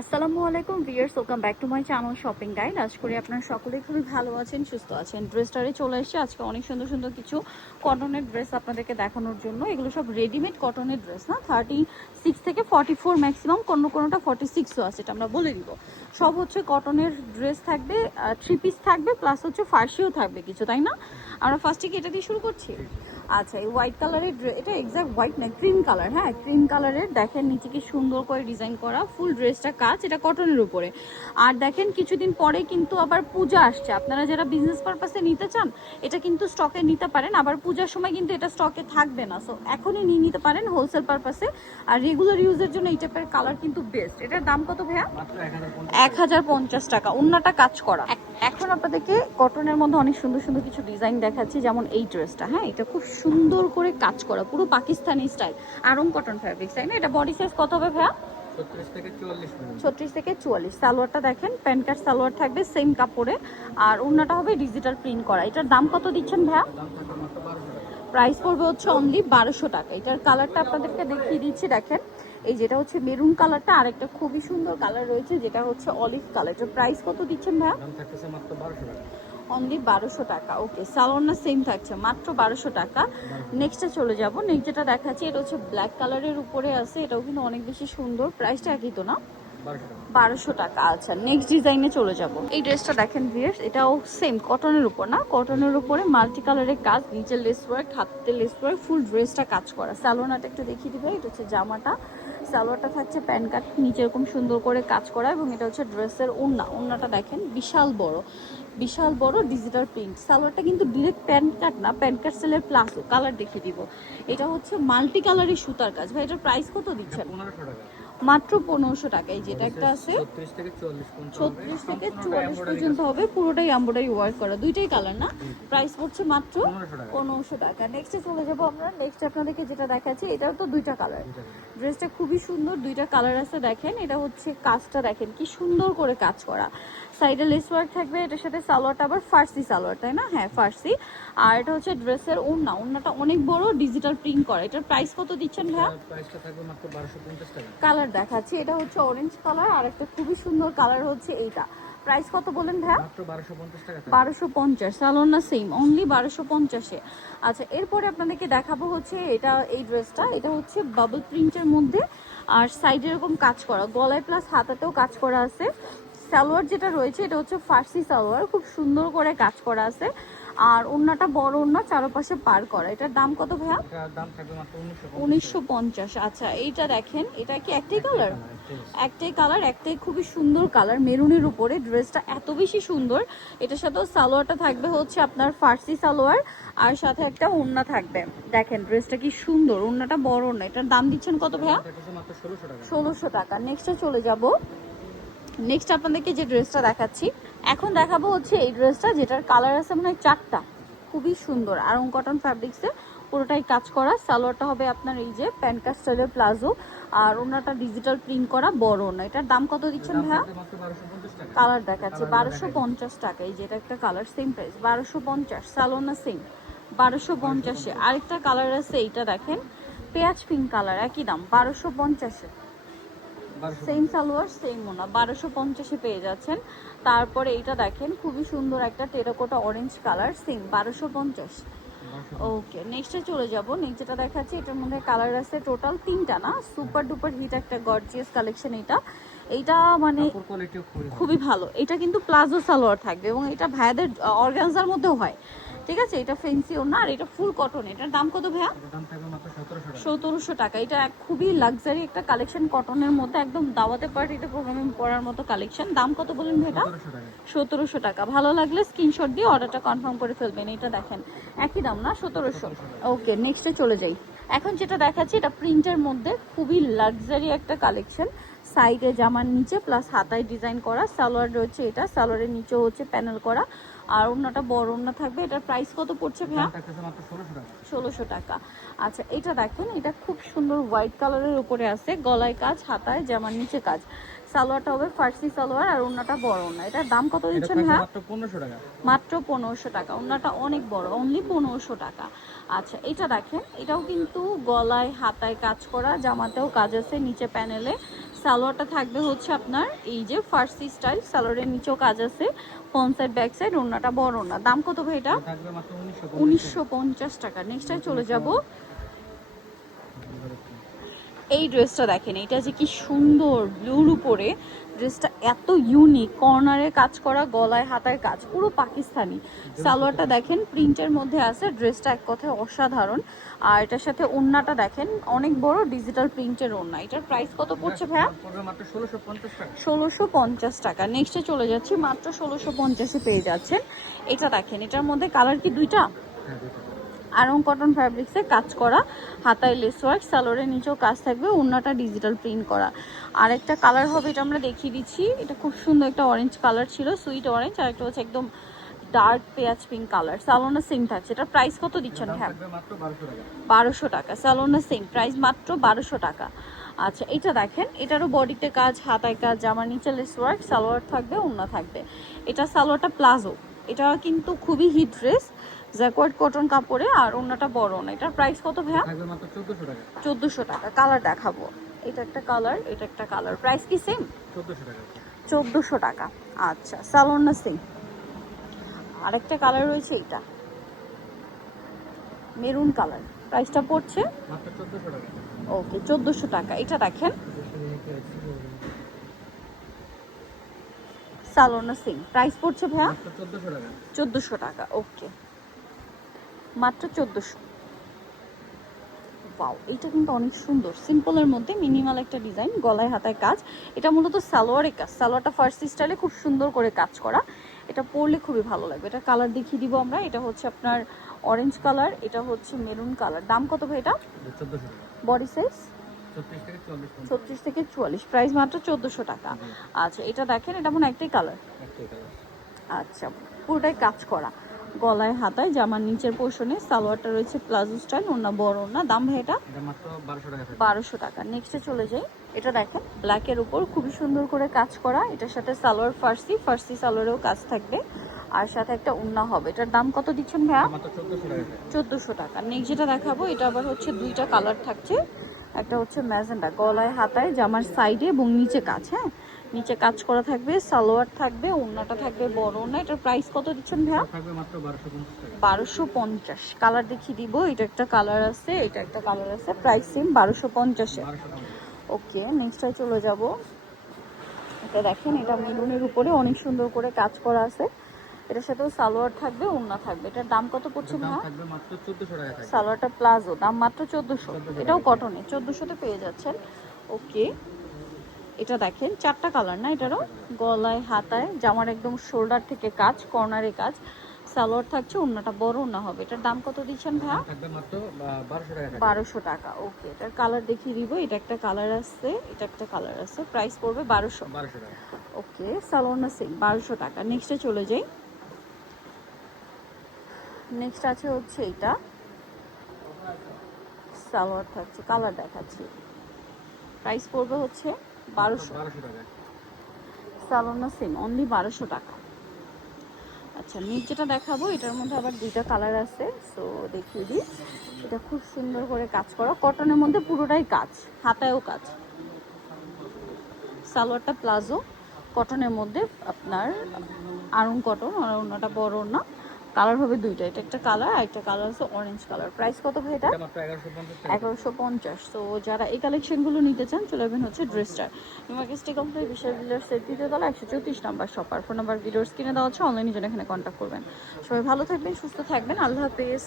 আসসালামু আলাইকুম viewers, welcome back to my channel shopping guide. আশা করি আপনারা সকলেই খুবই ভালো আছেন, সুস্থ আছেন। ড্রেসটারে চলে এসেছে আজকে অনেক সুন্দর সুন্দর কিছু কটনের ড্রেস আপনাদেরকে দেখানোর জন্য। এগুলো সব রেডিমেড কটনের ড্রেস না, 36 থেকে 44 ম্যাক্সিমাম, কোনোটা 46ও আছে, এটা আমরা বলে দিব। সব হচ্ছে কটনের ড্রেস থাকবে, 3 পিস থাকবে, প্লাস হচ্ছে ফার্সিও থাকবে কিছু, তাই না? আমরা ফার্স্টে কি এটা দিয়ে শুরু করছি? আচ্ছা, এই হোয়াইট কালারের এটা এক্সাক্ট হোয়াইট না, ক্রিম কালার। হ্যাঁ, ক্রিম কালারের দেখেন, নিচে কি সুন্দর করে ডিজাইন করা, ফুল ড্রেসটা কাজ, এটা কটনের উপরে। আর দেখেন কিছুদিন পরে কিন্তু আবার পূজা আসছে, আপনারা যারা বিজনেস পারপাসে নিতে চান এটা কিন্তু স্টকে নিতে পারেন। আবার পূজার সময় কিন্তু এটা স্টকে থাকবে না, সো এখনই নিয়ে নিতে পারেন হোলসেল পারপাসে। আর রেগুলার ইউজের জন্য এই টাইপের কালার কিন্তু বেস্ট। এটার দাম কত ভাইয়া? 1050 টাকা। ওন্নাটা কাজ করা। এখন আপনাদেরকে কটনের মধ্যে অনেক সুন্দর সুন্দর কিছু ডিজাইন দেখাচ্ছি, যেমন এই ড্রেসটা। হ্যাঁ, এটা খুব সুন্দর করে কাজ করা, পুরো Pakistani style, Aarong cotton fabrics, তাই না? এটা বডি সাইজ কত হবে ভাইয়া? 36 থেকে 44। সালোয়ারটা দেখেন, প্যান্ট কাট সালোয়ার থাকবে সেম কাপড়ে, আর ওন্নাটা হবে ডিজিটাল প্রিন্ট করা। এটার দাম কত দিচ্ছেন ভাইয়া? প্রাইস পড়বে হচ্ছে অনলি 1200 টাকা। এটার কালারটা আপনাদেরকে দেখিয়ে দিচ্ছি, দেখেন। এই যেটা হচ্ছে মেরুন কালারটা, আর একটা খুবই সুন্দর কালার রয়েছে যেটা হচ্ছে অলিভ কালার। এটার প্রাইস কত দিচ্ছেন ভাইয়া? অনলি 1200 টাকা। ওকে, সালোয়ার সেম থাকছে, মাত্র 1200 টাকা। নেক্সটে চলে যাব। নেক্সট যেটা দেখাচ্ছি এটা হচ্ছে ব্ল্যাক কালারের উপরে আছে, এটাও কিন্তু অনেক বেশি সুন্দর। প্রাইসটা একই তো না? 1200 টাকা। আচ্ছা, নেক্সট ডিজাইনে চলে যাব। এই ড্রেসটা দেখেন ভিউয়ার্স, এটাও সেম কটনের উপর না, কটনের উপরে মাল্টি কালারের কাজ, নিচে লেস ওয়ার্ক, হাতে লেস ওয়ার্ক, ফুল ড্রেসটা কাজ করা। সালোয়ারটা একটু দেখিয়ে দিবে। এটা হচ্ছে জামাটা, সালোয়ারটা থাকছে প্যান্ট কাট, নিচে এরকম সুন্দর করে কাজ করা, এবং এটা হচ্ছে ড্রেসের ওন্নাটা দেখেন বিশাল বড়, বিশাল বড় ডিজিটাল প্রিন্ট। সালোয়ারটা কিন্তু ডিরেক্ট প্যান্ট কাট না, প্যান্ট কাট সেলের প্লাসও। কালার দেখিয়ে দিব। এটা হচ্ছে মাল্টি কালারের সুতার কাজ। ভাই এটার প্রাইস কত দিচ্ছেন? মাত্র 1500 টাকা। এই যেটা একটা আছে 36 থেকে 44 পর্যন্ত হবে, পুরোটাই এমব্রয়ডারি ওয়ার্ক করা, দুইটাই কালার না। প্রাইস পড়ছে মাত্র 1500 টাকা। নেক্সটে চলে যাবো আমরা। নেক্সট আপনাদেরকে যেটা দেখাচ্ছি, এটাও তো দুইটা কালার। ড্রেসটা খুবই সুন্দর, দুইটা কালার আছে দেখেন। এটা হচ্ছে কাজটা দেখেন কি সুন্দর করে কাজ করা, সাইডে লেস ওয়ার্ক থাকবে। এটার সাথে সালোয়ারটা আবার ফার্সি সালোয়ার, তাই না? হ্যাঁ, ফার্সি। আর এটা হচ্ছে ড্রেসের ওন্নাটা অনেক বড়, ডিজিটাল প্রিন্ট করা। এটার প্রাইস কত দিচ্ছেন ভাইয়া? প্রাইসটা থাকবে মাত্র 1250 টাকা। কালার দেখাচ্ছি, এটা হচ্ছে অরেঞ্জ কালার, আর একটা খুবই সুন্দর কালার হচ্ছে এইটা। প্রাইস কত বলেন ভাইয়া? মাত্র 1250 টাকা। 1250। সালোয়ার সেম, অনলি 1250-এ। আচ্ছা, এরপরে আপনাদেরকে দেখাবো হচ্ছে এটা, এই ড্রেসটা। এটা হচ্ছে বাবল প্রিন্টের মধ্যে, আর সাইডে এরকম কাজ করা, গলায় প্লাস হাতাতেও কাজ করা আছে। সালোয়ার যেটা রয়েছে এটা হচ্ছে ফার্সি সালোয়ার, খুব সুন্দর করে কাজ করা আছে। আর ওন্নাটা বড় ওন্না, চারপাশে পার করা। এটার দাম কত ভাইয়া? এটার দাম থাকবে মাত্র 1950। আচ্ছা, এইটা দেখেন, এটা কি একটাই কালার? একটাই কালার, একটাই খুবই সুন্দর কালার, মেরুনের উপরে। ড্রেসটা এত বেশি সুন্দর। এটার সাথেও সালোয়ারটা থাকবে হচ্ছে আপনার ফার্সি সালোয়ার, আর সাথে একটা ওন্না থাকবে। দেখেন ড্রেসটা কি সুন্দর, ওন্নাটা বড় ওন্না। এটার দাম দিচ্ছেন কত ভাইয়া? মাত্র 1600 টাকা। 1600 টাকা। নেক্সটে চলে যাব। নেক্সট আপনাদেরকে যে ড্রেসটা দেখাচ্ছি, এখন দেখাবো হচ্ছে এই ড্রেসটা, যেটার কালার আছে মনে হয় 4টা। খুবই সুন্দর, আরং কটন ফ্যাব্রিক্সে পুরোটাই কাজ করা। সালোয়ারটা হবে আপনার এই যে প্যান্ট কাট স্টাইলের প্লাজো, আর ওনাটা ডিজিটাল প্রিন্ট করা বড় ওনা। এটার দাম কত দিচ্ছেন ভাইয়া? কালার দেখাচ্ছে 1250 টাকা। এই যে এটা একটা colour, same price 1250। Salwar same 1250-এ। আরেকটা কালার আছে, এইটা দেখেন পেঁয়াজ পিঙ্ক কালার, একই দাম 1250-এ। সেম সালোয়ার সেম ওনা, 1250-এ পেয়ে যাচ্ছেন। তারপরে এইটা দেখেন খুবই সুন্দর একটা টেরাকোটা অরেঞ্জ কালার, সেম 1250। ওকে, নেক্সটে চলে যাব। নেক্সট যেটা দেখাচ্ছি, এটার মধ্যে কালার আছে টোটাল 3টা না, সুপার ডুপার হিট একটা গর্জিয়াস কালেকশন। এইটা মানে খুবই ভালো। এটা কিন্তু প্লাজো সালোয়ার থাকবে, এবং এটা ভাইয়াদের অর্গানজার মধ্যেও হয়, ঠিক আছে? এটা ফেন্সিও না, আর এটা ফুল কটন। এটার দাম কত ভাইয়া? 1700 টাকা। এটা খুবই লাক্সারি একটা কালেকশন, কটনের মধ্যে, একদম দাওয়াতে পার্টিতে প্রোগ্রামে পরার মতো কালেকশন। দাম কত বলেন ভাইয়া? 1700 টাকা। ভালো লাগলে স্ক্রিনশট দিয়ে অর্ডারটা কনফার্ম করে ফেলবেন। এটা দেখেন একই দাম না, 1700। ওকে, নেক্সটে চলে যাই। এখন যেটা দেখাচ্ছি এটা প্রিন্টের মধ্যে খুবই লাক্সারি একটা কালেকশন। সাইডে জামার নিচে প্লাস হাতায় ডিজাইন করা, সালোয়ার রয়েছে এটা, সালোয়ারের নিচেও হচ্ছে প্যানেল করা, আর ওন্নাটা বড় ওন্না থাকবে। এটার প্রাইস কত পড়ছে ভাইয়া? 1600 টাকা। আচ্ছা, এটা দেখেন, এটা খুব সুন্দর হোয়াইট কালারের উপরে আছে, গলায় কাজ, হাতায় জামার নিচে কাজ। সালোয়ারটা হবে ফার্সি সালোয়ার, আর ওন্নাটা বড় ওন্না। এটার দাম কত দিচ্ছেন ভাইয়া? মাত্র 1500 টাকা। মাত্র 1500 টাকা। ওন্নাটা অনেক বড়, অনলি 1500 টাকা। আচ্ছা, এটা দেখেন, এটাও কিন্তু গলায় হাতায় কাজ করা, জামাতেও কাজ আছে, নিচে প্যানেলে সালোয়ারটা থাকবে হচ্ছে আপনার এই যে ফার্সি স্টাইল, সালোয়ারের নিচেও কাজ আছে, ফ্রন্ট সাইড ব্যাক সাইড, ওড়নাটা বড় ওড়না। দাম কত ভাই এটা? এটা থাকবে মাত্র 1950 টাকা। নেক্সটে চলে যাব, এই ড্রেসটা দেখেন, এটা যে কি সুন্দর ব্লুর উপরে, ড্রেসটা এত ইউনিক, কর্নারে কাজ করা, গলায় হাতায় কাজ, পুরো পাকিস্তানি। সালোয়ারটা দেখেন প্রিন্টের মধ্যে আছে, ড্রেসটা এক কথায় অসাধারণ। আর এটার সাথে ওড়নাটা দেখেন অনেক বড় ডিজিটাল প্রিন্টের ওড়না। এটার প্রাইস কত পড়ছে ভাইয়া? পড়বে মাত্র 1650 টাকা। 1650 টাকা। নেক্সটে চলে যাচ্ছি, মাত্র 1650-এ পেয়ে যাচ্ছেন। এটা দেখেন, এটার মধ্যে কালার কি দুইটা? হ্যাঁ, দুটো। আরং কটন ফ্যাব্রিক্সে কাজ করা, হাতায় লেস ওয়ার্ক, সালোয়ারের নিচেও কাজ থাকবে, ওড়নাটা ডিজিটাল প্রিন্ট করা। আর একটা কালার হবে, এটা আমরা দেখিয়ে দিচ্ছি। এটা খুব সুন্দর একটা অরেঞ্জ কালার ছিল, সুইট অরেঞ্জ। আর একটা হচ্ছে একদম ডার্ক পেঁয়াজ পিঙ্ক কালার। সালোনা সেম থাকছে। এটার প্রাইস কত দিচ্ছেন? দাম হ্যাঁ, থাকবে মাত্র 1200 টাকা। 1200 টাকা। সালোনা সেম প্রাইস, মাত্র 1200 টাকা। আচ্ছা, এটা দেখেন, এটারও বডিতে কাজ, হাতায় কাজ, জামার নিচে লেস ওয়ার্ক, সালোয়ার থাকবে, ওড়না থাকবে। এটা সালোয়ারটা প্লাজো, এটা কিন্তু খুবই হিট ড্রেস, জ্যাকওয়ার্ড কটন কাপড়ে, আর ওড়নাটা বড় না। এটার প্রাইস কত ভাইয়া? থাকবে মাত্র 1400 টাকা। 1400 টাকা। কালার দেখাবো, এটা একটা কালার, এটা একটা কালার। প্রাইস কি সেম? 1400 টাকা। 1400 টাকা। আচ্ছা, সালোনা সেম। আরেকটা কালার রয়েছে, এটা মেরুন কালার, প্রাইসটা পড়ছে মাত্র 1400 টাকা। ওকে 1400 টাকা। এটা দেখেন, সালোনা সিং, প্রাইস পড়ছে ভাইয়া মাত্র 1400 টাকা। 1400 টাকা। ওকে, মাত্র 1400। ওয়াও, এটা কিন্তু অনেক সুন্দর, সিম্পলের মধ্যে মিনিমাল একটা ডিজাইন, গলায় হাতায় কাজ। এটা মূলত সালোয়ারে কাজ, সালোয়ারটা ফার্সি স্টাইলে খুব সুন্দর করে কাজ করা। এটা পরলে খুবই ভালো লাগবে। এটা কালার দেখিয়ে দিব আমরা। এটা হচ্ছে আপনার অরেঞ্জ কালার, এটা হচ্ছে মেরুন কালার। দাম কত ভাই এটা? 1400 টাকা। বডি সাইজ 36 থেকে 44 পর্যন্ত। 36 থেকে 44, প্রাইস মাত্র 1400 টাকা। আচ্ছা, এটা দেখেন, এটা মনে হয় একটাই কালার। একটাই কালার। আচ্ছা, পুরোটাই কাজ করা, গলায় হাতায়, জামার নিচের পোর্শনে, সালোয়ারটা রয়েছে প্লাজো স্টাইল, ওড়না বড় ওড়না। দাম ভাই এটা? এটা মাত্র 1200 টাকা থাকবে। 1200 টাকা। নেক্সটে চলে যাই, এটা দেখেন ব্ল্যাকের উপর খুবই সুন্দর করে কাজ করা। এটার সাথে সালোয়ার ফার্সি, ফার্সি সালোয়ারেও কাজ থাকবে, আর সাথে একটা ওড়না হবে। এটার দাম কত দিচ্ছেন ভাইয়া? মাত্র 1400 টাকা থাকবে। 1400 টাকা। নেক্সট যেটা দেখাবো, এটা আবার হচ্ছে দুইটা কালার থাকছে। একটা হচ্ছে ম্যাজেন্ডা, গলায় হাতায়, জামার সাইডে এবং নিচে কাজ। হ্যাঁ, নিচে কাজ করা থাকবে, সালোয়ার থাকবে, ওড়নাটা থাকবে বড় ওড়না। এটার প্রাইস কত দিচ্ছেন ভাইয়া? থাকবে মাত্র 1250 টাকা। 1250। কালার দেখিয়ে দিব, এটা একটা কালার আছে, এটা একটা কালার আছে, প্রাইস সেম 1250-এ। 1250। ওকে, নেক্সটটায় চলে যাব। এটা দেখেন, এটা মেরুনের উপরে অনেক সুন্দর করে কাজ করা আছে। এটার সাথেও সালোয়ার থাকবে, ওড়না থাকবে। এটার দাম কত পড়ছে দাম ভাইয়া? থাকবে মাত্র 1400 টাকা থাকবে। সালোয়ারটা প্লাজো, দাম মাত্র 1400। 1400 এটাও কটনে, 1400-তে পেয়ে যাচ্ছেন। ওকে, এটা দেখেন চারটা কালার না এটারও, গলায় হাতায়, জামার একদম শোল্ডার থেকে কাজ, কর্নারে কাজ, সালোয়ার থাকছে, ওড়নাটা বড় ওড়না হবে। এটার দাম কত দিচ্ছেন ভাইয়া? থাকবে মাত্র 1200 টাকা থাকবে। 1200 টাকা। ওকে, এটার কালার দেখিয়ে দিব। এটা একটা কালার আছে, এটা একটা কালার আছে, প্রাইস পড়বে 1200। 1200 টাকা। ওকে, সালোয়ার সেম 1200 টাকা। নেক্সটে চলে যাই, নেক্সট আছে হচ্ছে এটা, সালোয়ার থাকছে, কালার দেখাচ্ছি, প্রাইস পড়বে হচ্ছে 1200। 1200 টাকা। সালোয়ার সেম, অনলি 1200 টাকা। আচ্ছা, নেক্সট যেটা দেখাবো, এটার মধ্যে আবার দুইটা কালার আছে, সো দেখিয়ে দিই। এটা খুব সুন্দর করে কাজ করা, কটনের মধ্যে পুরোটাই কাজ, হাতায়ও কাজ। সালোয়ারটা প্লাজো, কটনের মধ্যে আপনার আরং কটন, আর ওড়নাটা বড় ওড়না। কালার হবে দুইটা, এটা একটা কালার, আর একটা কালার আছে অরেঞ্জ কালার। প্রাইস কত ভাই এটা? এটা মাত্র 1150 টাকা। 1150। তো যারা এই কালেকশনগুলো নিতে চান, চলে যাবেন হচ্ছে ড্রেসটার নিউমার্কেস্টে কমপ্লিট বিশাল বিলার সেট দ্বিতীয় তলা 134 নাম্বার শপার। ফোন নাম্বার ভিডিওর স্ক্রিনে দেওয়া আছে, অনলাইনে জন্য এখানে কন্ট্যাক্ট করবেন। সবাই ভালো থাকবেন, সুস্থ থাকবেন, আল্লাহ হাফেজ।